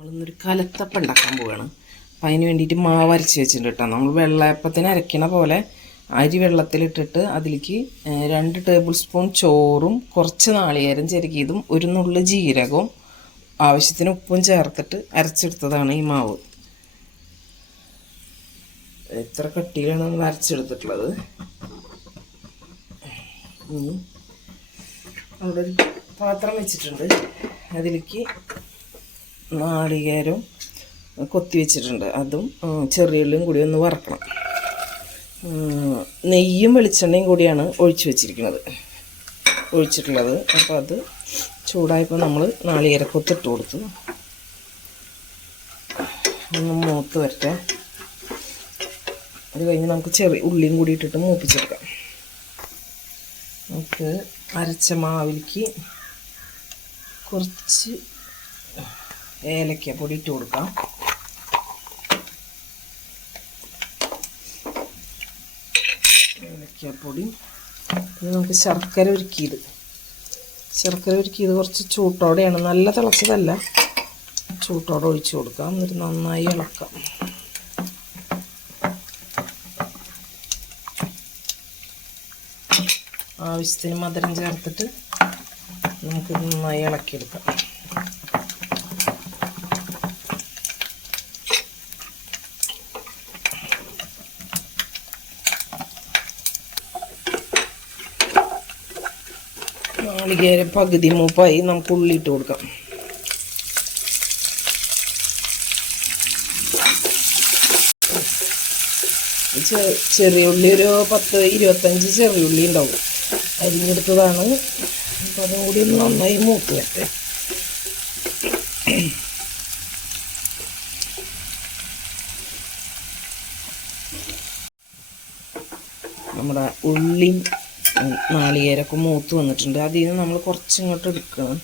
നമ്മളിന്നൊരു കലത്തപ്പം ഉണ്ടാക്കാൻ പോവുകയാണ്. അപ്പം അതിന് വേണ്ടിയിട്ട് മാവ് അരച്ച് വെച്ചിട്ടുണ്ട് കേട്ടോ. നമ്മൾ വെള്ളയപ്പത്തിന് അരയ്ക്കണ പോലെ അരി വെള്ളത്തിലിട്ടിട്ട് അതിലേക്ക് 2 ടേബിൾ സ്പൂൺ ചോറും കുറച്ച് നാളികേരം ചിരകിയതും ഒരു നുള്ളു ജീരകവും ആവശ്യത്തിന് ഉപ്പും ചേർത്തിട്ട് അരച്ചെടുത്തതാണ് ഈ മാവ്. എത്ര കട്ടിയിലാണ് നമ്മൾ അരച്ചെടുത്തിട്ടുള്ളത്. അവിടെ ഒരു പാത്രം വെച്ചിട്ടുണ്ട്. അതിലേക്ക് നാളികേരം കൊത്തി വെച്ചിട്ടുണ്ട്. അതും ചെറിയുള്ളിയും കൂടി ഒന്ന് വറക്കണം. നെയ്യും വെളിച്ചെണ്ണയും കൂടിയാണ് ഒഴിച്ചിട്ടുള്ളത്. അപ്പോൾ അത് ചൂടായപ്പോൾ നമ്മൾ നാളികേരക്കൊത്തിട്ട് കൊടുത്തു. ഒന്ന് മൂത്ത് വരട്ടെ. അത് കഴിഞ്ഞ് നമുക്ക് ചെറിയ ഉള്ളിയും കൂടി ഇട്ടിട്ട് മൂപ്പിച്ചെടുക്കാം. നമുക്ക് അരച്ച മാവിലേക്ക് കുറച്ച് ഏലക്ക പൊടി ഇട്ട് കൊടുക്കാം. ഏലക്കപ്പൊടി. പിന്നെ നമുക്ക് ശർക്കര ഉരുക്കിയത് കുറച്ച് ചൂട്ടോടെയാണ്, നല്ല തിളച്ചതല്ല, ചൂട്ടോടെ ഒഴിച്ച് കൊടുക്കാം. എന്നിട്ട് നന്നായി ഇളക്കാം. ആവശ്യത്തിന് മധുരം ചേർത്തിട്ട് നമുക്ക് നന്നായി ഇളക്കിയെടുക്കാം. നാളികേരം പകുതി മൂപ്പായി നമുക്ക് ഉള്ളിയിട്ട് കൊടുക്കാം. ചെറിയ ഉള്ളി ഒരു 10-25 ചെറിയ ഉള്ളി ഉണ്ടാവും, അരിഞ്ഞെടുത്തതാണ്. അപ്പം അതും കൂടി ഒന്ന് നന്നായി മൂത്ത് വരട്ടെ. നമ്മുടെ ഉള്ളിയും നാളികേരമൊക്കെ മൂത്ത് വന്നിട്ടുണ്ട്. അതിൽ നിന്ന് നമ്മൾ കുറച്ചിങ്ങോട്ട് എടുക്കണം.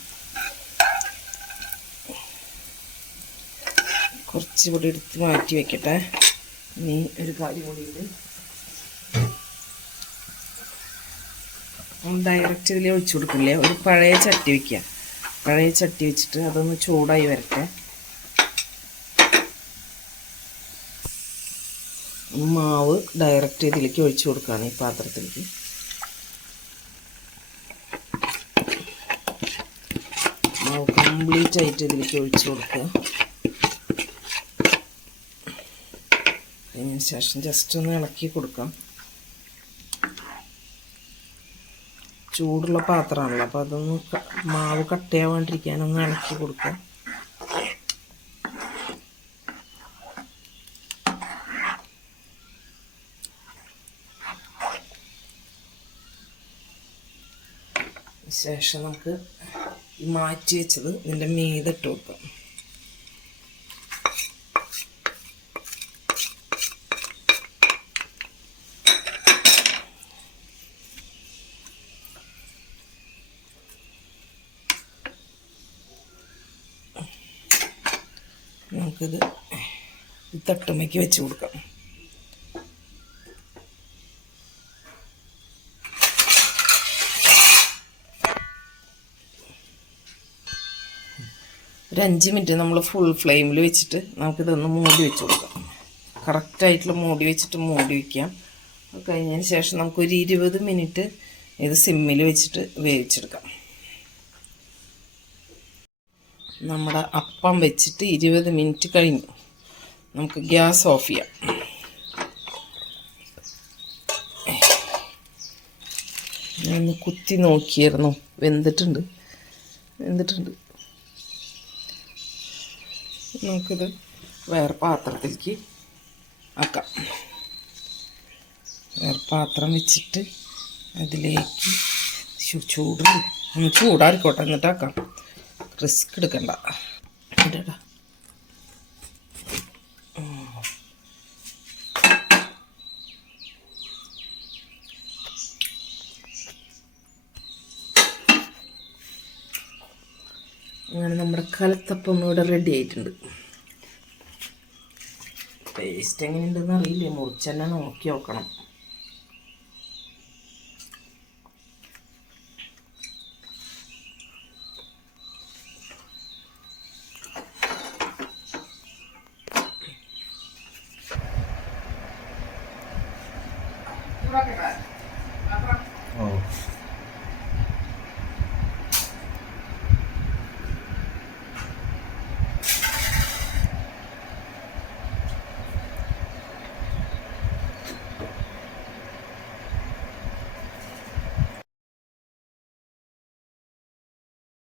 കുറച്ച് കൂടി എടുത്ത് മാറ്റി വെക്കട്ടെ. ഇനി ഒരു കാര്യം കൂടിയിട്ട് ഡയറക്റ്റ് ഇതിൽ ഒഴിച്ചു കൊടുക്കില്ലേ, ഒരു പഴയ ചട്ടി വയ്ക്കുക. പഴയ ചട്ടി വെച്ചിട്ട് അതൊന്ന് ചൂടായി വരട്ടെ. മാവ് ഡയറക്റ്റ് ഇതിലേക്ക് ഒഴിച്ചു കൊടുക്കുകയാണ്, ഈ പാത്രത്തിലേക്ക്. മാവ് കംപ്ലീറ്റ് ആയിട്ട് ഇതിലേക്ക് ഒഴിച്ചു കൊടുക്കുക. അതിന് ശേഷം ജസ്റ്റ് ഒന്ന് ഇളക്കി കൊടുക്കാം. ചൂടുള്ള പാത്രമാണല്ലോ, അപ്പോൾ അതൊന്ന് മാവ് കട്ടയാവാണ്ടിരിക്കാനൊന്ന് ഇളക്കി കൊടുക്കുക. ശേഷം നമുക്ക് മാറ്റി വെച്ചത് ഇതിൻ്റെ മീതെ ഇട്ട് കൊടുക്കാം. നമുക്കിത് തട്ടുമ്മയ്ക്ക് വെച്ച് കൊടുക്കാം. ഒരു 5 മിനിറ്റ് നമ്മൾ ഫുൾ ഫ്ലെയിമിൽ വെച്ചിട്ട് നമുക്കിതൊന്ന് മൂടി വെച്ച് കൊടുക്കാം. കറക്റ്റായിട്ടുള്ള മൂടി വെച്ചിട്ട് മൂടി വയ്ക്കാം. അത് കഴിഞ്ഞതിന് ശേഷം നമുക്കൊരു 20 മിനിറ്റ് ഇത് സിമ്മിൽ വെച്ചിട്ട് വേവിച്ചെടുക്കാം. നമ്മുടെ അപ്പം വെച്ചിട്ട് 20 മിനിറ്റ് കഴിഞ്ഞു. നമുക്ക് ഗ്യാസ് ഓഫ് ചെയ്യാം. ഞാനൊന്ന് കുത്തി നോക്കിയായിരുന്നു, വെന്തിട്ടുണ്ട്. നമുക്കിത് വേറെ പാത്രത്തിലേക്ക് ആക്കാം. വേറെ പാത്രം വെച്ചിട്ട് അതിലേക്ക് ഒന്ന് ചൂടാറിക്കോട്ടെ, എന്നിട്ടാക്കാം. റിസ്ക് എടുക്കണ്ട. ഇടാ അങ്ങനെ നമ്മുടെ കലത്തപ്പം ഇവിടെ റെഡി ആയിട്ടുണ്ട്. ടേസ്റ്റ് എങ്ങനെയുണ്ടെന്ന് അറിയില്ലേ, മുറിച്ച് തന്നെ നോക്കി നോക്കണം. അടുപ്പാക്കട്ടെ.